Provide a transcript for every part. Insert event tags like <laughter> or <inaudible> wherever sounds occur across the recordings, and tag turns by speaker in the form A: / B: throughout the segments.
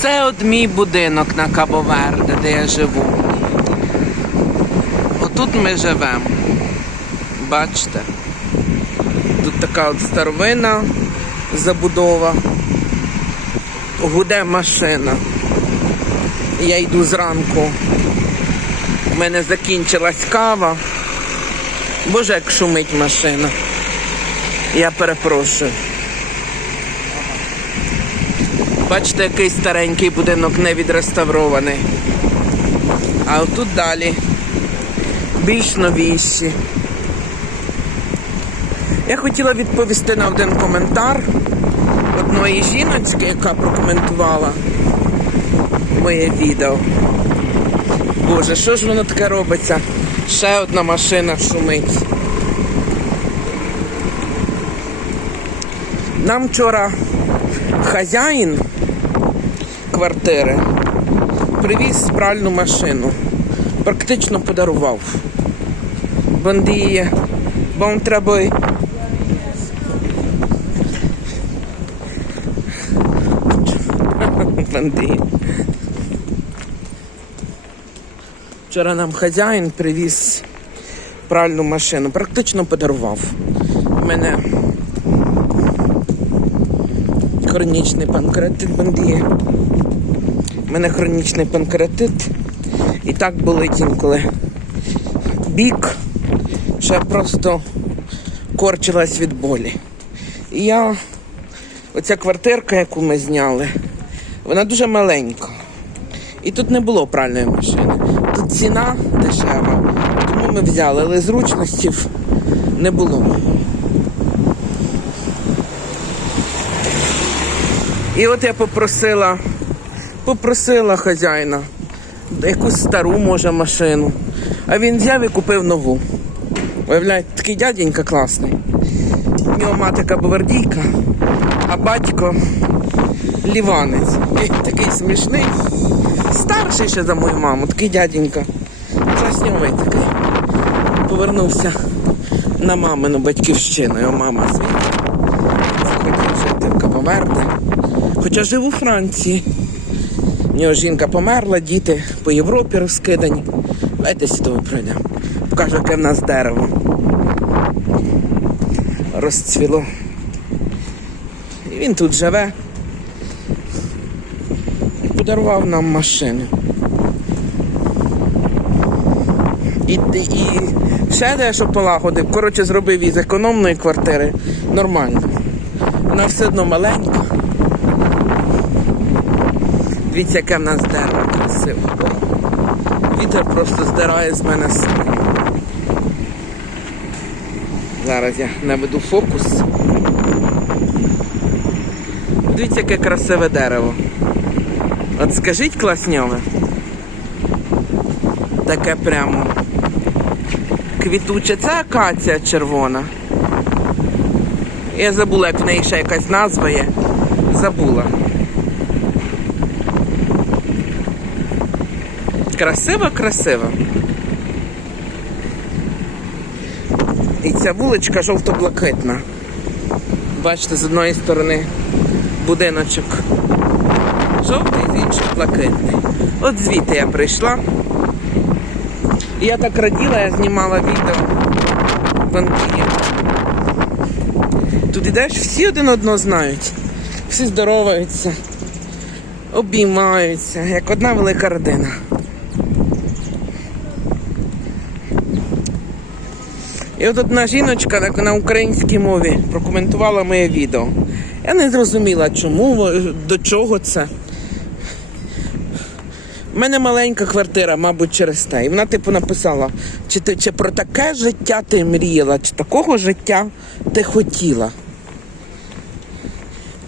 A: Це от мій будинок на Кабо-Верде, де я живу. Отут ми живемо. Бачите? Тут така от старовина забудова. Гуде машина. Я йду зранку. У мене закінчилась кава. Боже, як шумить машина. Я перепрошую. Бачите, який старенький будинок не відреставрований. А отут далі більш новіші. Я хотіла відповісти на один коментар одної жіночки, яка прокоментувала моє відео. Боже, що ж воно таке робиться? Ще одна машина шумить. Нам вчора хазяїн квартири привіз пральну машину. Практично подарував. Бандіє, вам треба. <laughs> Бандіє. Вчора нам хазяїн привіз пральну машину. Практично подарував. Мене хронічний панкреатит бандіє. У мене хронічний панкреатит. І так болить інколи. Бік ще просто корчилась від болі. І я, оця квартирка, яку ми зняли, вона дуже маленька. І тут не було пральної машини. Тут ціна дешева, тому ми взяли, але зручностів не було. І от я попросила, попросила хазяїна якусь стару, може, машину. А він взяв і купив нову. Виявляєте, такий дяденька класний. У нього мати кабовардійка, а батько ліванець. Такий, смішний. Старший ще за мою маму, такий дяденька. Класньовий такий. Повернувся на мамину батьківщину. Його мама звідти. Захотів жити в Кабоверде. Хоча жив у Франції. У нього жінка померла, діти по Європі розкидані. Давайте сюди пройдемо. Покажу, яке в нас дерево. Розцвіло. І він тут живе. Подарував нам машину. І, і ще дещо полагодив. Коротше, зробив із економної квартири нормально. Вона все одно маленька. Дивіться, яке в нас дерево красиве. Вітер просто здирає з мене сни. Зараз я наведу фокус. Дивіться, яке красиве дерево. От скажіть класньове. Таке прямо квітуче. Це акація червона. Я забула, як в неї ще якась назва є. Забула. Красиво. І ця вуличка жовто-блакитна. Бачите, з одної сторони будиночок жовтий, з іншої блакитний. От звідти я прийшла. Я так раділа, я знімала відео в Англії. Тут ідеш, всі один одного знають, всі здороваються, обіймаються, як одна велика родина. І от одна жіночка так, на українській мові прокоментувала моє відео. Я не зрозуміла, чому, до чого це. У мене маленька квартира, мабуть, через те. І вона, типу, написала, чи, ти, чи про таке життя ти мріяла, чи такого життя ти хотіла.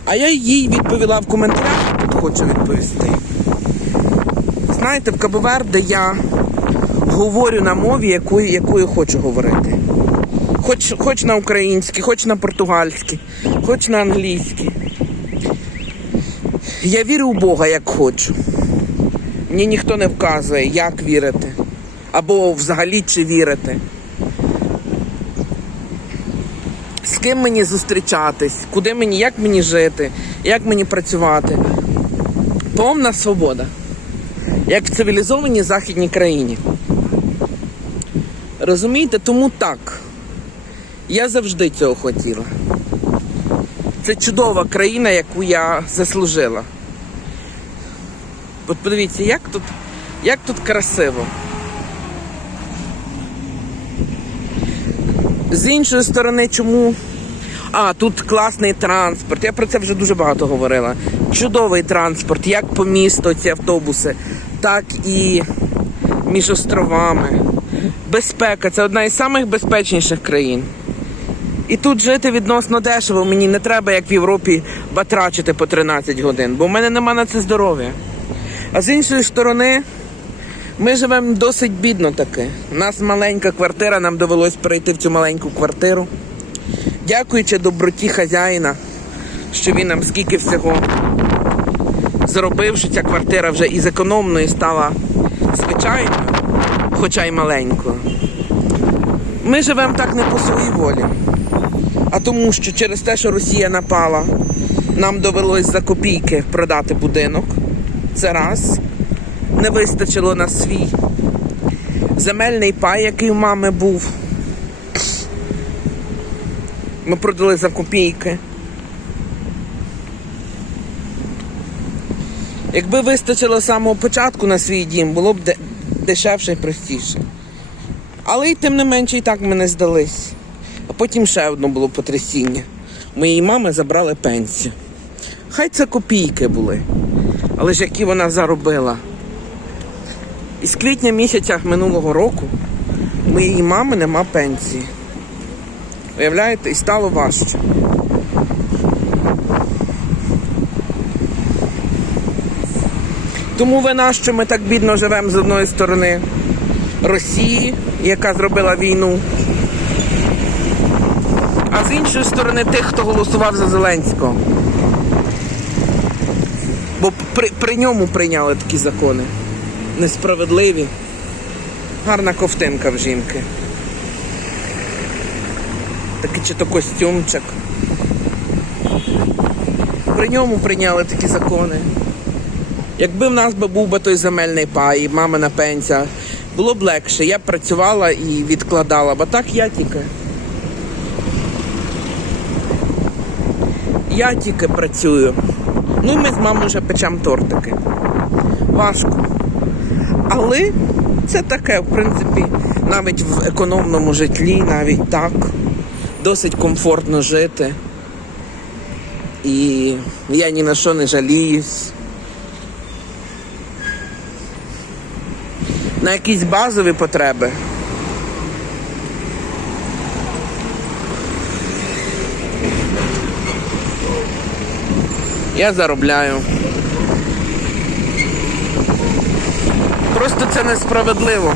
A: А я їй відповіла в коментарях, тут хочу відповісти. Знаєте, в Кабоверде я говорю на мові, якою, якою хочу говорити. Хоч, хоч на українській, хоч на португальській, хоч на англійській. Я вірю в Бога, як хочу. Мені ніхто не вказує, як вірити. Або взагалі чи вірити. З ким мені зустрічатись, куди мені, як мені жити, як мені працювати. повна свобода. Як в цивілізованій західній країні. Розумієте, тому так. Я завжди цього хотіла. Це чудова країна, яку я заслужила. От подивіться, як тут, як тут красиво. З іншої сторони, чому. А, тут класний транспорт. Я про це вже дуже багато говорила. Чудовий транспорт, як по місту ці автобуси, так і між островами. Безпека це одна із найбезпечніших країн. І тут жити відносно дешево. Мені не треба, як в Європі, батрачити по 13 годин, бо в мене нема на це здоров'я. А з іншої сторони, ми живемо досить бідно таки. У нас маленька квартира, нам довелось перейти в цю маленьку квартиру. Дякуючи доброті хазяїна, що він нам скільки всього зробив, що ця квартира вже із економної стала звичайною, хоча й маленькою. Ми живемо так не по своїй волі, а тому, що через те, що Росія напала, нам довелось за копійки продати будинок. Це раз. Не вистачило на свій земельний пай, який у мами був. Ми продали за копійки. Якби вистачило з самого початку на свій дім, було б дешевше і простіше. Але й тим не менше і так ми не здались. Потім ще одне було потрясіння. Моєї мами забрали пенсію. Хай це копійки були. Але ж які вона заробила. І з квітня місяця минулого року моєї мами нема пенсії. Уявляєте, і стало важче. Тому вина, що ми так бідно живемо з одної сторони Росії, яка зробила війну. А з іншої сторони тих, хто голосував за Зеленського. Бо при, при ньому прийняли такі закони. Несправедливі. Гарна ковтинка в жінки. Такий чи то костюмчик. При ньому прийняли такі закони. Якби в нас був би той земельний пай, мамина пенсія, було б легше. Я б працювала і відкладала, бо так я тільки. Я тільки працюю. Ну ми з мамою вже печемо тортики. Важко. Але це таке, в принципі, навіть в економному житлі, навіть так. Досить комфортно жити. І я ні на що не жаліюсь. На якісь базові потреби. Я заробляю. Просто це несправедливо.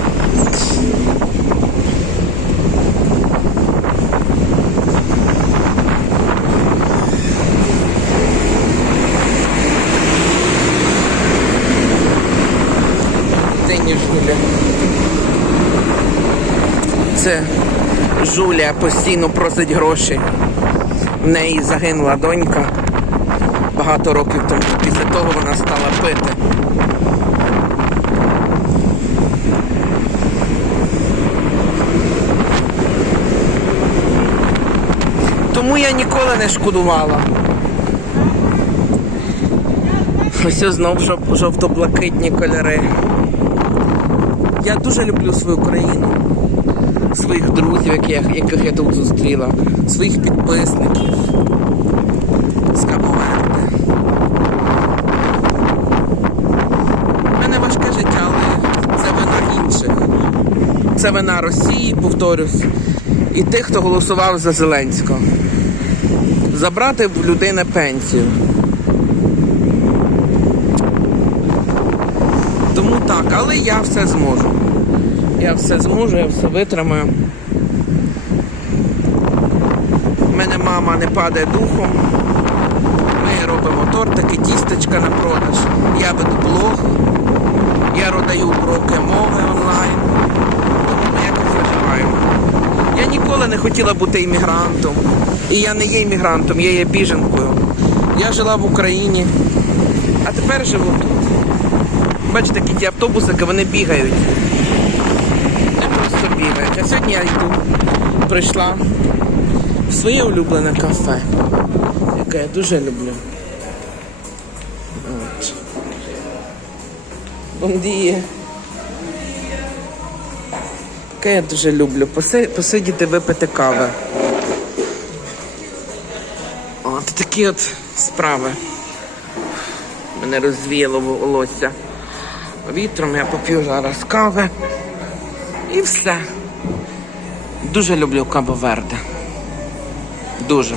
A: Це не Жуля. Це Жуля постійно просить гроші. В неї загинула донька багато років тому. Після того вона стала пити. Тому я ніколи не шкодувала. Ось знов жов- жовто-блакитні кольори. Я дуже люблю свою країну, своїх друзів, яких я тут зустріла, своїх підписників з Кабоверде. У мене важке життя, але це вина інших. Це вина Росії, повторюсь, і тих, хто голосував за Зеленського. Забрати в людини пенсію. Тому так, але я все зможу. Я все зможу, я все витримаю. У мене мама не падає духом. Ми робимо тортики, тістечка на продаж. Я веду блог. Я родаю уроки мови онлайн. Виживаємо. Я ніколи не хотіла бути іммігрантом. І я не є іммігрантом, я є біженкою. Я жила в Україні. А тепер живу тут. Бачите, які ті автобусики, вони бігають. Не просто бігають. А сьогодні я йду, прийшла в своє улюблене кафе, яке я дуже люблю. От. Бондіє. Яке я дуже люблю. Посидіти, випити кави. От такі от справи. Мене розвіяло волосся. Вітром я поп'ю зараз кави. І все. Дуже люблю Кабо Верде. Дуже.